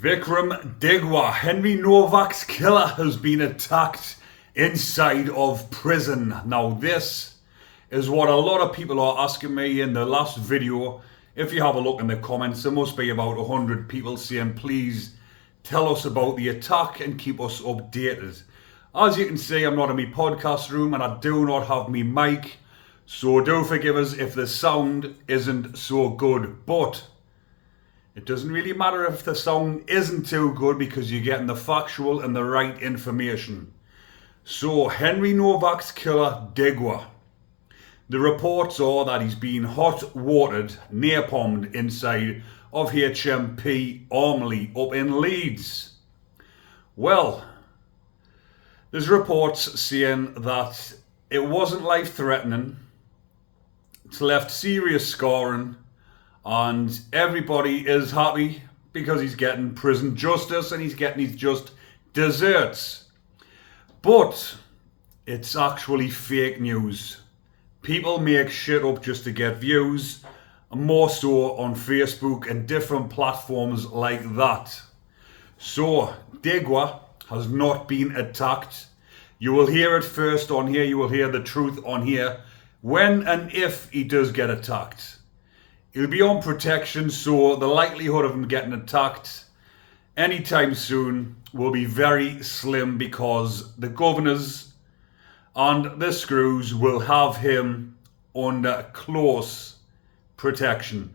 Vikram Digwa, Henry Nowak's killer, has been attacked inside of prison. Now this is what a lot of people are asking me in the last video. If you have a look in the comments, there must be about 100 people saying please tell us about the attack and keep us updated. As you can see, I'm not in my podcast room and I do not have my mic, so do forgive us if the sound isn't so good, but it doesn't really matter if the sound isn't too good because you're getting the factual and the right information. So, Henry Nowak's killer, Digwa. The reports are that he's been hot-watered, napalmed inside of HMP Armley up in Leeds. Well, there's reports saying that it wasn't life-threatening, it's left serious scarring, and everybody is happy because he's getting prison justice and he's getting his just desserts. But it's actually fake news. People make shit up just to get views, more so on Facebook and different platforms like that. So, Digwa has not been attacked. You will hear it first on here, you will hear the truth on here, when and if he does get attacked. He'll be on protection, so the likelihood of him getting attacked anytime soon will be very slim because the governors and the screws will have him under close protection.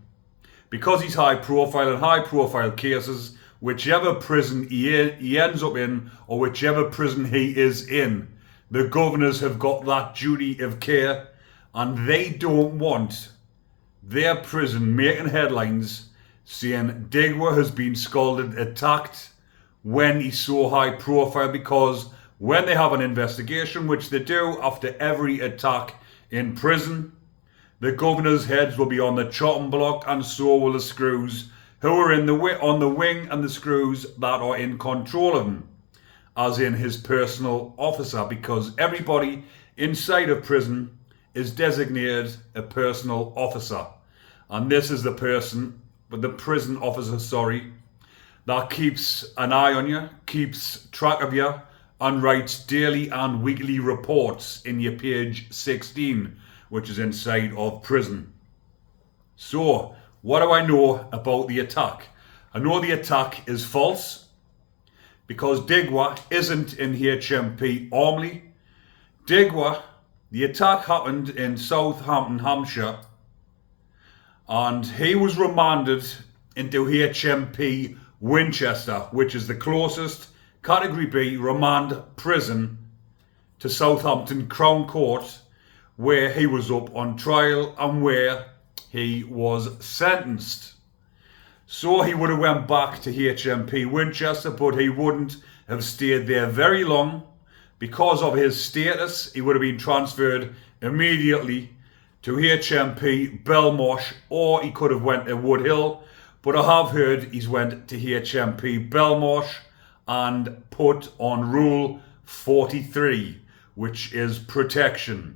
Because he's high profile and high profile cases, whichever prison he ends up in or whichever prison he is in, the governors have got that duty of care and they don't want their prison making headlines saying Digwa has been scalded, attacked when he's so high profile, because when they have an investigation, which they do after every attack in prison, the governor's heads will be on the chopping block and so will the screws who are on the wing and the screws that are in control of him, as in his personal officer, because everybody inside of prison is designated a personal officer. And this is the prison officer, that keeps an eye on you, keeps track of you, and writes daily and weekly reports in your page 16, which is inside of prison. So, what do I know about the attack? I know the attack is false, because Digwa isn't in HMP Armley. The attack happened in Southampton, Hampshire, and he was remanded into HMP Winchester, which is the closest Category B remand prison to Southampton Crown Court, where he was up on trial and where he was sentenced. So he would have went back to HMP Winchester, but he wouldn't have stayed there very long. Because of his status, he would have been transferred immediately to HMP Belmarsh, or he could have went to Woodhill, but I have heard he's went to HMP Belmarsh and put on Rule 43, which is protection.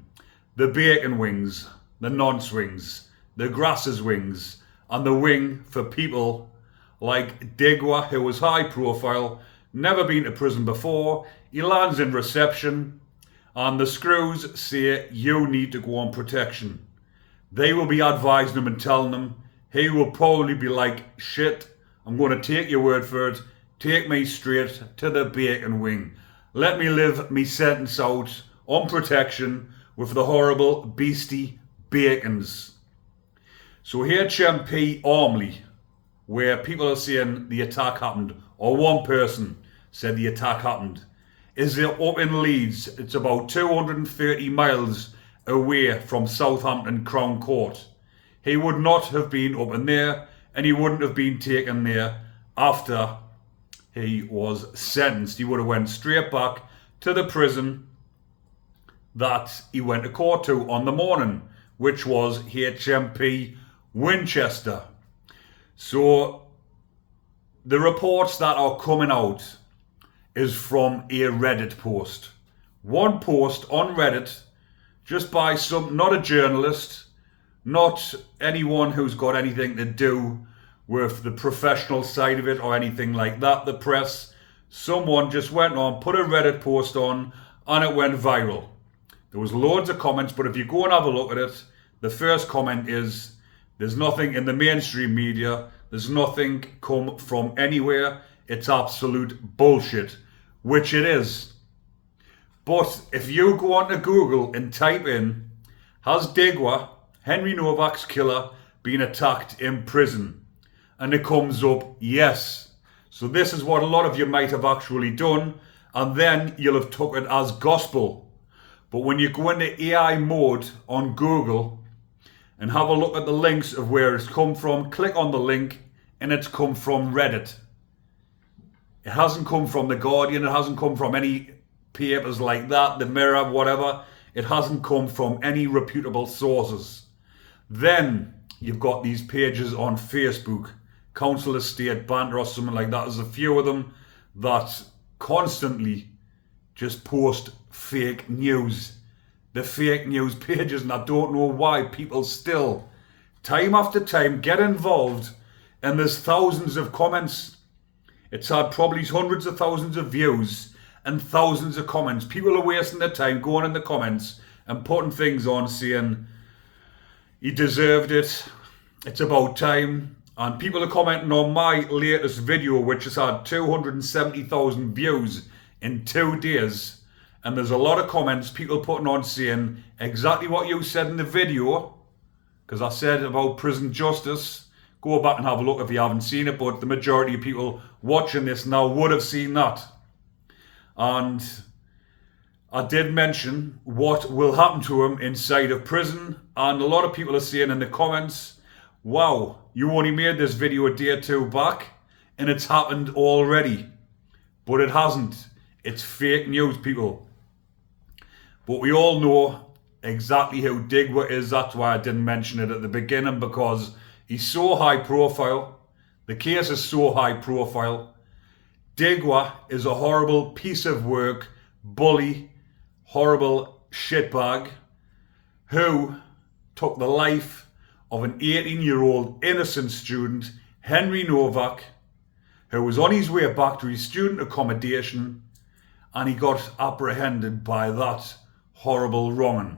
The bacon wings, the nonce wings, the grasses wings, and the wing for people like Digwa, who was high profile, never been to prison before. He lands in reception and the screws say you need to go on protection. They will be advising him and telling him. He will probably be like, shit, I'm going to take your word for it. Take me straight to the bacon wing. Let me live me sentence out on protection with the horrible beastie bacons. So HMP Armley, where people are saying the attack happened, or one person said the attack happened, is up in Leeds. It's about 230 miles away from Southampton Crown Court. He would not have been up in there, and he wouldn't have been taken there after he was sentenced. He would have went straight back to the prison that he went to court to on the morning, which was HMP Winchester. So the reports that are coming out is from a Reddit post. One post on Reddit, just by some, not a journalist, not anyone who's got anything to do with the professional side of it or anything like that, the press. Someone just went on, put a Reddit post on, and it went viral. There was loads of comments, but if you go and have a look at it, the first comment is, there's nothing in the mainstream media, there's nothing come from anywhere, it's absolute bullshit, which it is. But if you go onto Google and type in, has Degwa, Henry Novak's killer, been attacked in prison? And it comes up, yes. So this is what a lot of you might have actually done, and then you'll have took it as gospel. But when you go into AI mode on Google and have a look at the links of where it's come from, click on the link, and it's come from Reddit. It hasn't come from The Guardian, it hasn't come from any papers like that, The Mirror, whatever. It hasn't come from any reputable sources. Then you've got these pages on Facebook, Council Estate Banter or something like that. There's a few of them that constantly just post fake news. The fake news pages, and I don't know why people still, time after time, get involved, and there's thousands of comments. It's had probably hundreds of thousands of views and thousands of comments. People are wasting their time going in the comments and putting things on saying, he deserved it, it's about time. And people are commenting on my latest video, which has had 270,000 views in 2 days. And there's a lot of comments, people putting on saying exactly what you said in the video, because I said about prison justice. Go back and have a look if you haven't seen it, but the majority of people watching this now would have seen that. And I did mention what will happen to him inside of prison, and a lot of people are saying in the comments, wow, you only made this video a day or 2 back and it's happened already. But it hasn't. It's fake news, people. But we all know exactly who Degwa is. That's why I didn't mention it at the beginning, because he's so high profile. The case is so high profile. Degwa is a horrible piece of work, bully, horrible shitbag who took the life of an 18-year-old innocent student, Henry Nowak, who was on his way back to his student accommodation, and he got apprehended by that horrible wrong'un.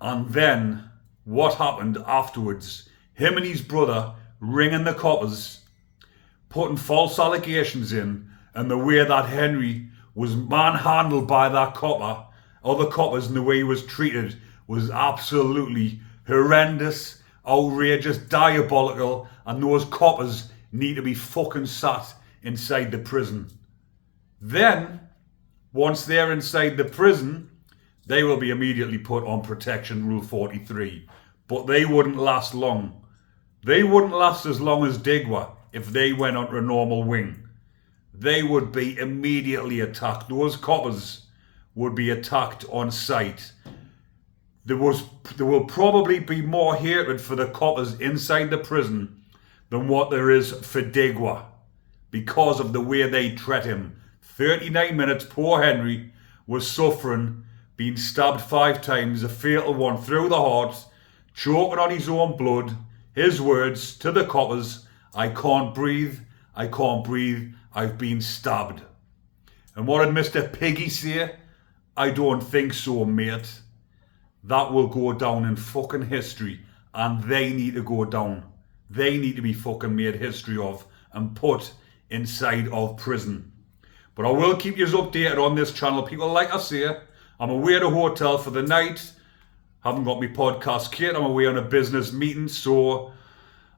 And then what happened afterwards? Him and his brother ringing the coppers, putting false allegations in, and the way that Henry was manhandled by that copper, other coppers, and the way he was treated was absolutely horrendous, outrageous, diabolical, and those coppers need to be fucking sat inside the prison. Then, once they're inside the prison, they will be immediately put on Protection Rule 43. But they wouldn't last long. They wouldn't last as long as Degwa if they went onto a normal wing. They would be immediately attacked. Those coppers would be attacked on sight. There will probably be more hatred for the coppers inside the prison than what there is for Degwa, because of the way they treat him. 39 minutes, poor Henry was suffering, being stabbed 5 times, a fatal one through the heart, choking on his own blood. His words to the coppers, I can't breathe, I've been stabbed. And what did Mr. Piggy say? I don't think so, mate. That will go down in fucking history, and they need to go down. They need to be fucking made history of and put inside of prison. But I will keep you updated on this channel, people. Like I say, I'm away at a hotel for the night. Haven't got my podcast kit. I'm away on a business meeting, so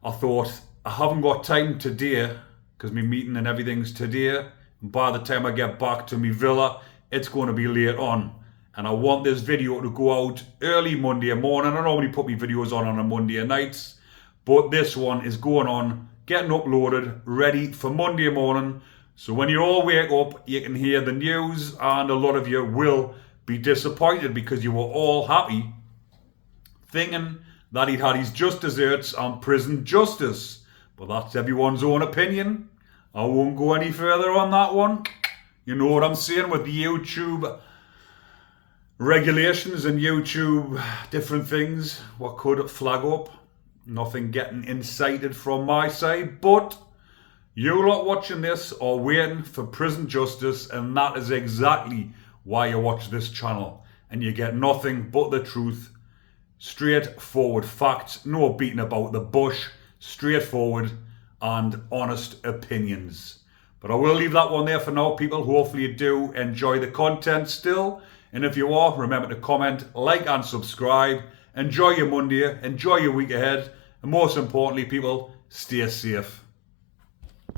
I thought I haven't got time today because my meeting and everything's today. And by the time I get back to my villa, it's going to be late on. And I want this video to go out early Monday morning. I normally put my videos on a Monday nights, but this one is going on, getting uploaded, ready for Monday morning. So when you all wake up, you can hear the news, and a lot of you will be disappointed because you were all happy thinking that he'd had his just desserts and prison justice. But that's everyone's own opinion. I won't go any further on that one. You know what I'm saying with the YouTube regulations and YouTube different things, what could flag up. Nothing getting incited from my side, but you lot watching this are waiting for prison justice, and that is exactly why you watch this channel. And you get nothing but the truth, straightforward facts, no beating about the bush, straightforward and honest opinions. But I will leave that one there for now, people. Hopefully you do enjoy the content still. And if you are, remember to comment, like and subscribe. Enjoy your Monday, enjoy your week ahead. And most importantly, people, stay safe.